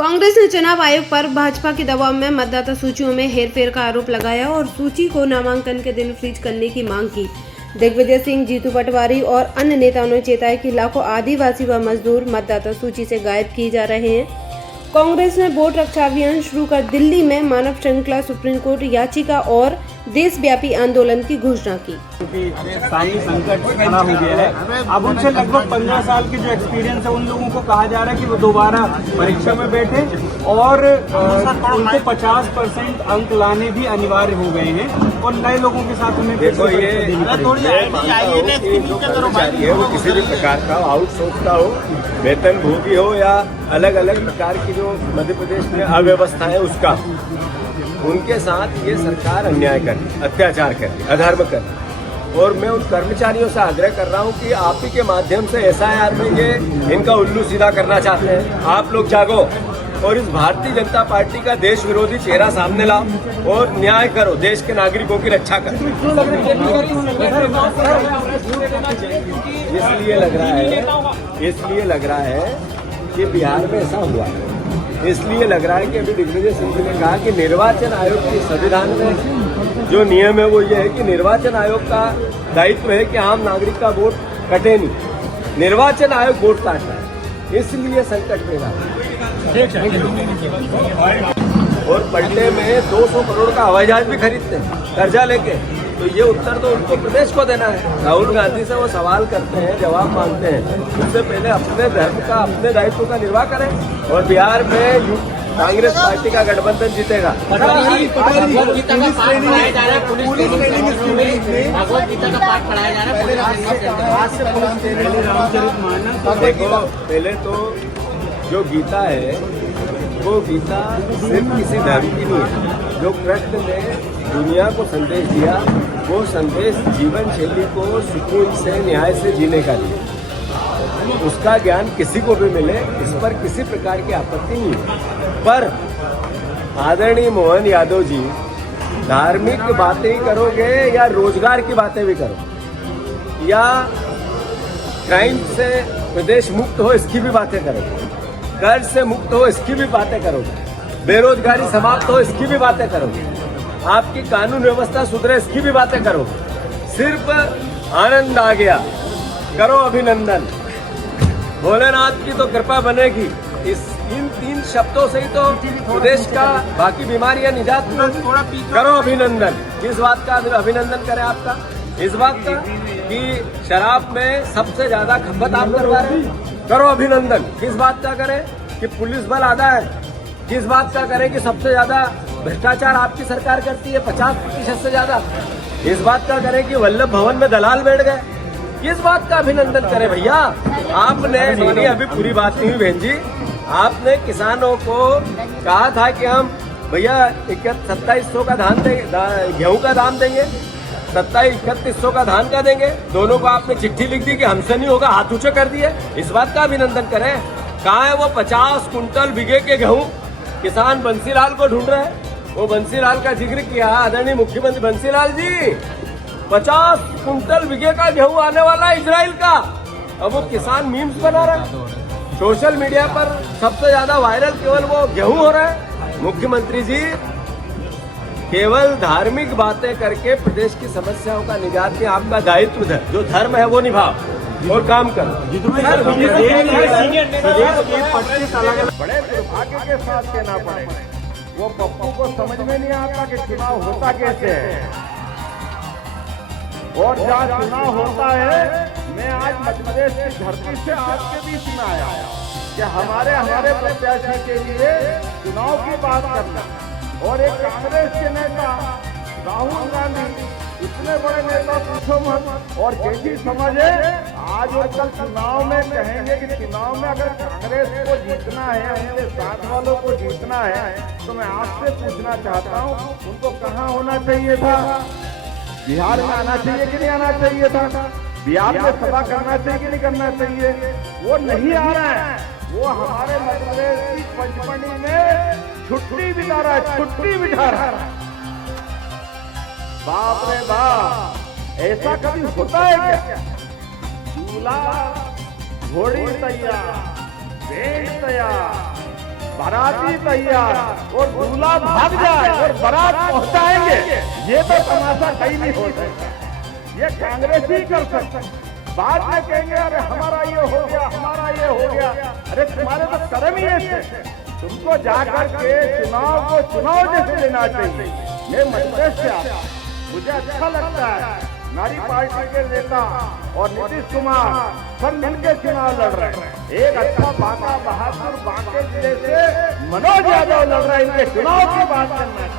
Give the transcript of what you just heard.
कांग्रेस ने चुनाव आयोग पर भाजपा के दबाव में मतदाता सूचियों में हेरफेर का आरोप लगाया और सूची को नामांकन के दिन फ्रीज करने की मांग की। दिग्विजय सिंह, जीतू पटवारी और अन्य नेताओं ने चेताया कि लाखों आदिवासी व मजदूर मतदाता सूची से गायब किए जा रहे हैं। कांग्रेस ने वोट रक्षा अभियान शुरू कर दिल्ली में मानव श्रृंखला, सुप्रीम कोर्ट याचिका और देशव्यापी आंदोलन की घोषणा की। स्थायी संकट खड़ा हो गया है। अब उनसे लगभग 15 साल के जो एक्सपीरियंस है उन लोगों को कहा जा रहा है कि वो दोबारा परीक्षा में बैठे और उनको 50% अंक लाने भी अनिवार्य हो गए हैं और नए लोगों के साथ उन्हें देखो ये चाहिए वो किसी भी प्रकार का आउटसोर्स का हो, वेतनभोगी हो या अलग अलग प्रकार की जो मध्य प्रदेश में अव्यवस्था है उसका, उनके साथ ये सरकार अन्याय कर रही, अत्याचार कर रही, अधर्म कर रही। और मैं उन कर्मचारियों से आग्रह कर रहा हूँ कि आप ही के माध्यम से एसआईआर में ये इनका उल्लू सीधा करना चाहते हैं। आप लोग जागो और इस भारतीय जनता पार्टी का देश विरोधी चेहरा सामने लाओ और न्याय करो, देश के नागरिकों की रक्षा करो। इसलिए लग रहा है कि बिहार में ऐसा हुआ है। इसलिए लग रहा है कि अभी दिग्विजय सिंह जी ने कहा कि निर्वाचन आयोग के संविधान में जो नियम है वो ये है कि निर्वाचन आयोग का दायित्व है कि आम नागरिक का वोट कटे नहीं। निर्वाचन आयोग वोट काटता है, इसलिए संकट में है। और पलटे में 200 करोड़ का हवाई जहाज भी खरीदते हैं कर्जा लेके, तो ये उत्तर तो उनको प्रदेश को देना है। राहुल गांधी से वो सवाल करते हैं, जवाब मांगते हैं, उससे पहले अपने धर्म का, अपने दायित्व का निर्वाह करें। और बिहार में कांग्रेस पार्टी का गठबंधन जीतेगा। देखो पहले तो जो गीता है वो गीता सिर्फ किसी धर्म की नहीं है। जो कृष्ण ने दुनिया को संदेश दिया वो संदेश जीवन शैली को सुकून से, न्याय से जीने का दिया। उसका ज्ञान किसी को भी मिले, इस पर किसी प्रकार की आपत्ति नहीं है। पर आदरणीय मोहन यादव जी, धार्मिक बातें ही करोगे या रोजगार की बातें भी करो या क्राइम से प्रदेश मुक्त हो इसकी भी बातें करोगे, कर्ज से मुक्त हो इसकी भी बातें करोगे, बेरोजगारी समाप्त हो इसकी भी बातें करोगे, आपकी कानून व्यवस्था सुधरे इसकी भी बातें करोगे। सिर्फ आनंद आ गया, करो अभिनंदन, भोलेनाथ की तो कृपा बनेगी। इन 3 शब्दों से ही तो प्रदेश का बाकी बीमारियां निजात मिलेगी। करो अभिनंदन। किस बात का अभिनंदन करें आपका? इस बात का कि शराब में सबसे ज्यादा खपत आप करवा रहे हैं, करो अभिनंदन। किस बात का करें कि पुलिस बल आधा है, किस बात का करें कि सबसे ज्यादा भ्रष्टाचार आपकी सरकार करती है 50% से ज्यादा, इस बात का करें कि वल्लभ भवन में दलाल बैठ गए, किस बात का अभिनंदन करें भैया? आपने नहीं, अभी पूरी बात नहीं हुई बहन जी, आपने किसानों को कहा था कि हम भैया 2700 का धान देंगे, गेहूं का दाम देंगे, 3100 का धान का देंगे। दोनों को आपने चिट्ठी लिख दी कि हमसे नहीं होगा, हाथ ऊंचे कर दिए। इस बात का अभिनंदन करें। कहाँ है वो 50 कुंटल बीघे के गेहूं? किसान बंसीलाल को ढूंढ रहे हैं। वो बंसीलाल का जिक्र किया आदरणीय मुख्यमंत्री बंसीलाल जी, 50 कुंटल बीघे का गेहूं आने वाला है इजराइल का। अब वो किसान मीम्स बना रहा है, सोशल मीडिया पर सबसे ज्यादा वायरल केवल वो गेहूं हो रहा है। मुख्यमंत्री जी, केवल धार्मिक बातें करके प्रदेश की समस्याओं का निजात नहीं, आपका दायित्व है, जो धर्म है वो निभाओ और काम करो। बड़े दुर्भाग्य के साथ कहना पड़े, वो पप्पू को समझ में नहीं आता कि चुनाव होता कैसे है। और जहाँ चुनाव होता है, मैं आज मध्य प्रदेश की धरती से आपके बीच में आया कि हमारे प्रत्याशी के लिए चुनाव की बात करना। और एक कांग्रेस के नेता राहुल गांधी, इतने बड़े नेता पूछो मत, और जैसी समझे आज और कल चुनाव में कहेंगे कि चुनाव में अगर कांग्रेस को जीतना है, उनके साथ वालों को जीतना है, तो मैं आपसे पूछना चाहता हूँ, उनको कहाँ होना चाहिए था? बिहार में आना चाहिए कि नहीं आना चाहिए था? बिहार में सभा करना चाहिए कि नहीं करना चाहिए? वो नहीं आ रहा है। वो हमारे मध्य प्रदेश की पंचमढ़ी में छुट्टी बिता रहा है, छुट्टी बिठा रहा है। बाप रे बाप, ऐसा कभी होता है क्या? दूल्हा घोड़ी तैयार, भेंट तैयार, बाराती तैयार और दूल्हा भाग जाए और बारात पहुंचाएंगे, ये तो तमाशा कहीं नहीं हो सकता। ये कांग्रेस ही कर सकता। बाद में कहेंगे अरे हमारा ये हो गया, हमारा ये हो गया। अरे तुम्हारे तो कर्म ही ऐसे, तुमको जाकर के चुनाव को चुनाव जैसे लेना चाहिए। मैं मध्य से आता, मुझे अच्छा लगता है नारी पार्टी के नेता और नीतीश कुमार सब मिलकर चुनाव लड़ रहे हैं। एक अच्छा बांका बहादुर बांके जिले से मनोज यादव लड़ रहे हैं, इनके चुनाव की बात करना है।